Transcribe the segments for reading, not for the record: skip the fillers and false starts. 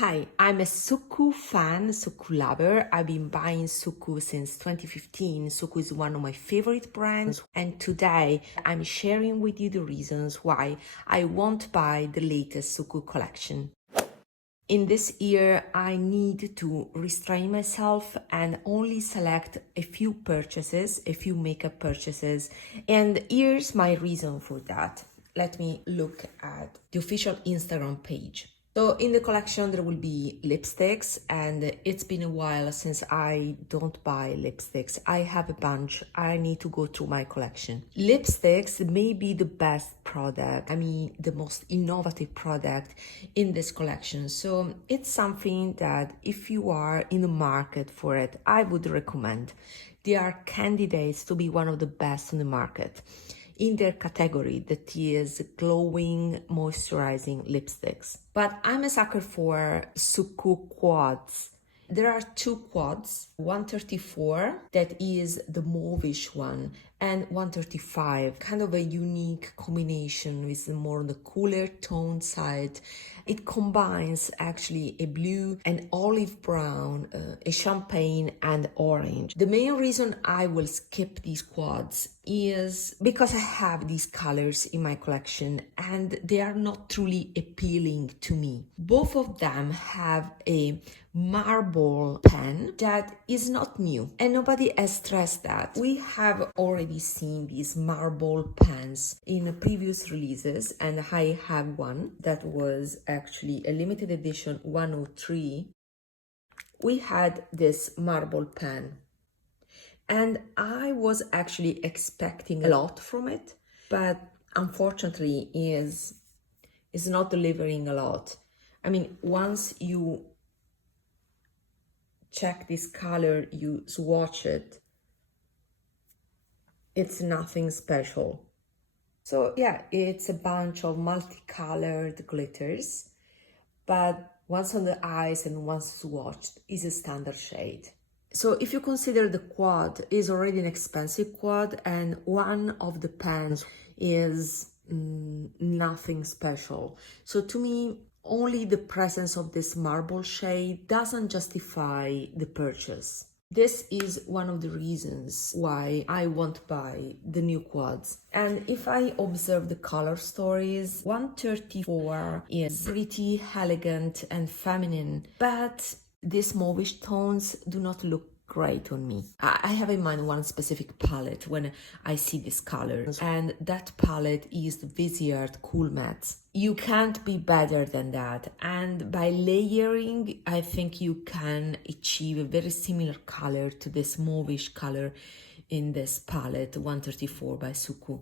Hi, I'm a Suqqu fan, Suqqu lover. I've been buying Suqqu since 2015. Suqqu is one of my favorite brands, and today I'm sharing with you the reasons why I won't buy the latest Suqqu collection. In this year, I need to restrain myself and only select a few purchases, a few makeup purchases, and here's my reason for that. Let me look at the official Instagram page. So in the collection there will be lipsticks, and it's been a while since I don't buy lipsticks. I have a bunch. I need to go through my collection. Lipsticks may be the best product, the most innovative product in this collection. So it's something that if you are in the market for it, I would recommend. They are candidates to be one of the best on the market in their category, that is glowing, moisturizing lipsticks. But I'm a sucker for Suqqu quads. There are two quads, 134, that is the mauvish one, and 135, kind of a unique combination with more on the cooler tone side. It combines actually a blue, an olive brown, a champagne, and orange. The main reason I will skip these quads is because I have these colors in my collection and they are not truly appealing to me. Both of them have a marble pen that is not new, and nobody has stressed that. We have already seen these marble pens in previous releases, and I have one that was actually a limited edition 103. We had this marble pen, and I was actually expecting a lot from it, but unfortunately is not delivering a lot. Once you check this color, you swatch it, it's nothing special. So yeah, it's a bunch of multicolored glitters, but once on the eyes and once swatched is a standard shade. So if you consider the quad is already an expensive quad and one of the pens is nothing special. So to me, only the presence of this marble shade doesn't justify the purchase. This is one of the reasons why I won't buy the new quads. And if I observe the color stories, 134 is pretty elegant and feminine, but these mauvish tones do not look great on me. I have in mind one specific palette when I see this color, and that palette is the Viseart Cool Mattes. You can't be better than that, and by layering I think you can achieve a very similar color to this mauvish color in this palette 134 by Suqqu.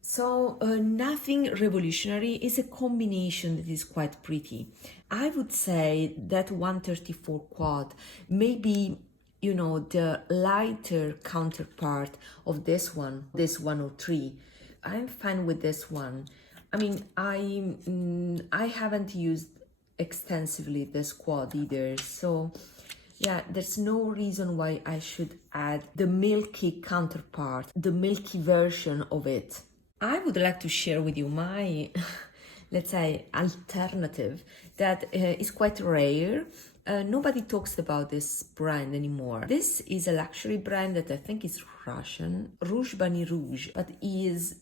So nothing revolutionary, is a combination that is quite pretty. I would say that 134 quad may be, the lighter counterpart of this 103. I'm fine with this one. I haven't used extensively this quad either, so yeah, there's no reason why I should add the milky counterpart, the milky version of it. I would like to share with you my, let's say, alternative that is quite rare. Nobody talks about this brand anymore. This is a luxury brand that I think is Russian, Rouge, but is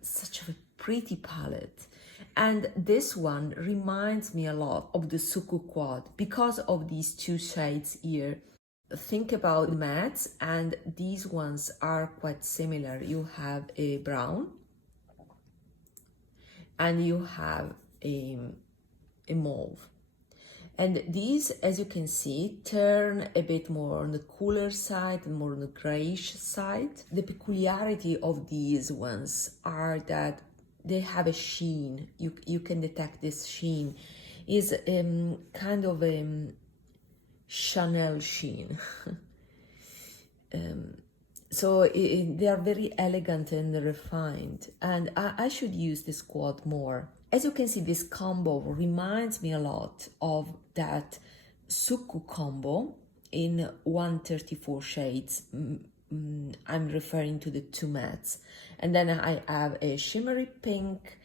such a pretty palette. And this one reminds me a lot of the Suqqu Quad because of these two shades here. Think about the mattes, and these ones are quite similar. You have a brown and you have a mauve. And these, as you can see, turn a bit more on the cooler side and more on the grayish side. The peculiarity of these ones are that they have a sheen. You can detect this sheen. Is kind of a Chanel sheen. So they are very elegant and refined, and I should use this quad more. As you can see, this combo reminds me a lot of that Suqqu combo in 134 shades. I'm referring to the two mattes. And then I have a shimmery pink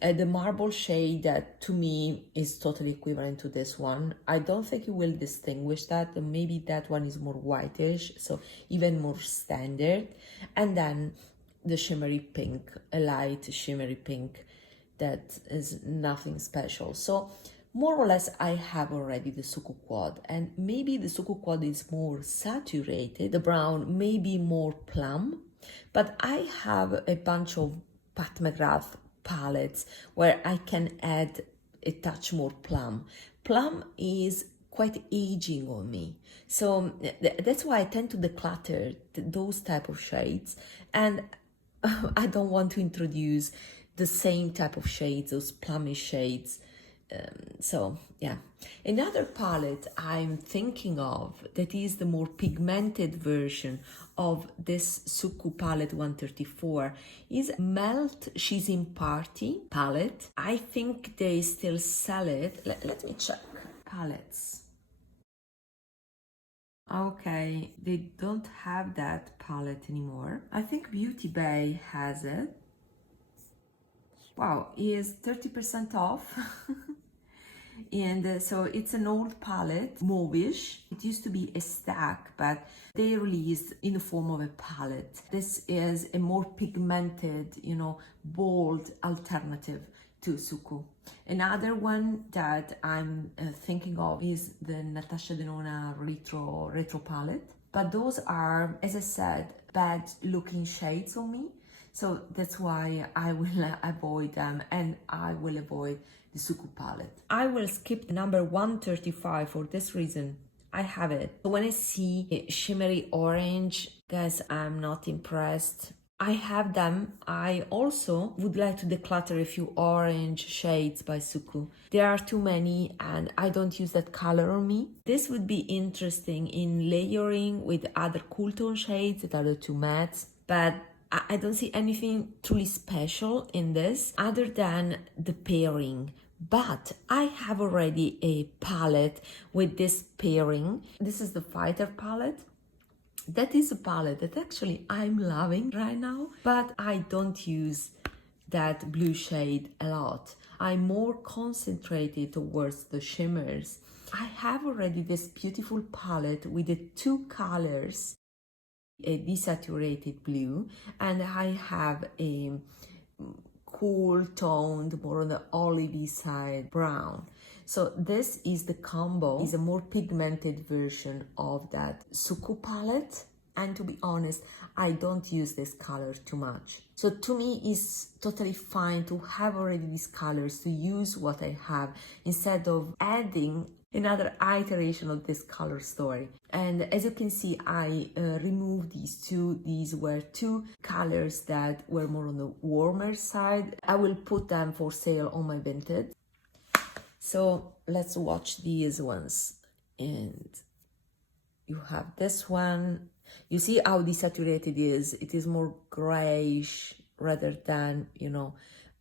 the marble shade that to me is totally equivalent to this one. I don't think you will distinguish that. Maybe that one is more whitish, so even more standard. And then the shimmery pink, a light shimmery pink that is nothing special. So more or less I have already the Suqqu Quad, and maybe the Suqqu Quad is more saturated, the brown may be more plum, but I have a bunch of Pat McGrath palettes where I can add a touch more plum. Plum is quite aging on me, so that's why I tend to declutter those type of shades, and I don't want to introduce the same type of shades, those plummy shades. So yeah, another palette I'm thinking of that is the more pigmented version of this Suqqu Palette 134 is Melt She's in Party palette. I think they still sell it. Let me check. Palettes. Okay, they don't have that palette anymore. I think Beauty Bay has it. Wow, it is 30% off. And so it's an old palette, mauvish. It used to be a stack, but they released in the form of a palette. This is a more pigmented, bold alternative to Suqqu. Another one that I'm thinking of is the Natasha Denona retro palette. But those are, as I said, bad looking shades on me. So that's why I will avoid them, and I will avoid the Suqqu palette. I will skip number 135 for this reason. I have it. When I see a shimmery orange, guys, I'm not impressed. I have them. I also would like to declutter a few orange shades by Suqqu. There are too many and I don't use that color on me. This would be interesting in layering with other cool tone shades that are the two mattes, but I don't see anything truly special in this other than the pairing. But I have already a palette with this pairing. This is the Fighter palette. That is a palette that actually I'm loving right now, but I don't use that blue shade a lot. I'm more concentrated towards the shimmers. I have already this beautiful palette with the two colors, a desaturated blue, and I have a cool toned, more on the olivey side brown. So this is the combo, is a more pigmented version of that Suqqu palette. And to be honest, I don't use this color too much. So to me, it's totally fine to have already these colors, to use what I have instead of adding another iteration of this color story. And as you can see, I removed these two. These were two colors that were more on the warmer side. I will put them for sale on my Vinted. So let's watch these ones. And you have this one. You see how desaturated it is. It is more grayish rather than,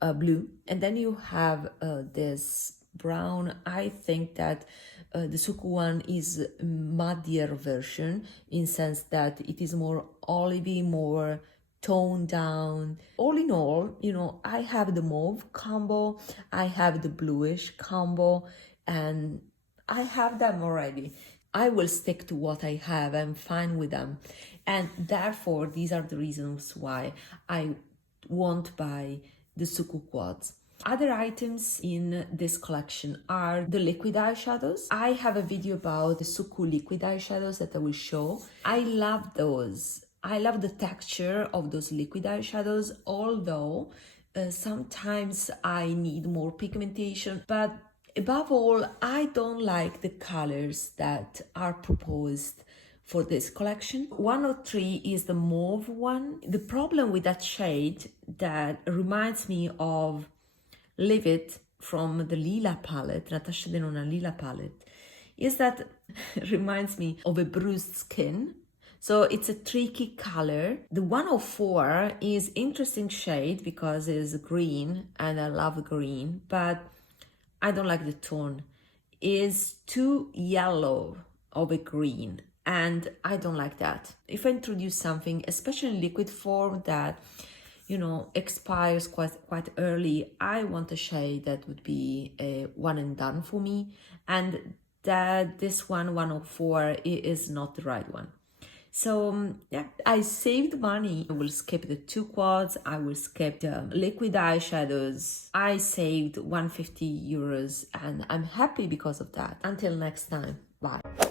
blue. And then you have this brown. I think that the Suqqu one is a muddier version in sense that it is more olivey, more toned down. All in all, I have the mauve combo, I have the bluish combo, and I have them already. I will stick to what I have. I'm fine with them. And therefore, these are the reasons why I won't buy the Suqqu Quads. Other items in this collection are the liquid eyeshadows. I have a video about the Suqqu liquid eyeshadows that I will show. I love those. I love the texture of those liquid eyeshadows, although sometimes I need more pigmentation. But above all, I don't like the colors that are proposed for this collection. 103 is the mauve one. The problem with that shade that reminds me of Live It from the Lila palette, Natasha Denona Lila palette, is that reminds me of a bruised skin. So it's a tricky color. The 104 is interesting shade because it's green and I love green, but I don't like the tone. It's too yellow of a green and I don't like that. If I introduce something, especially in liquid form, that expires quite early, I want a shade that would be a one and done for me, and that this 104 is not the right one. So yeah, I saved money. I will skip the 2 quads. I will skip the liquid eyeshadows. I saved 150 euros and I'm happy because of that. Until next time, bye.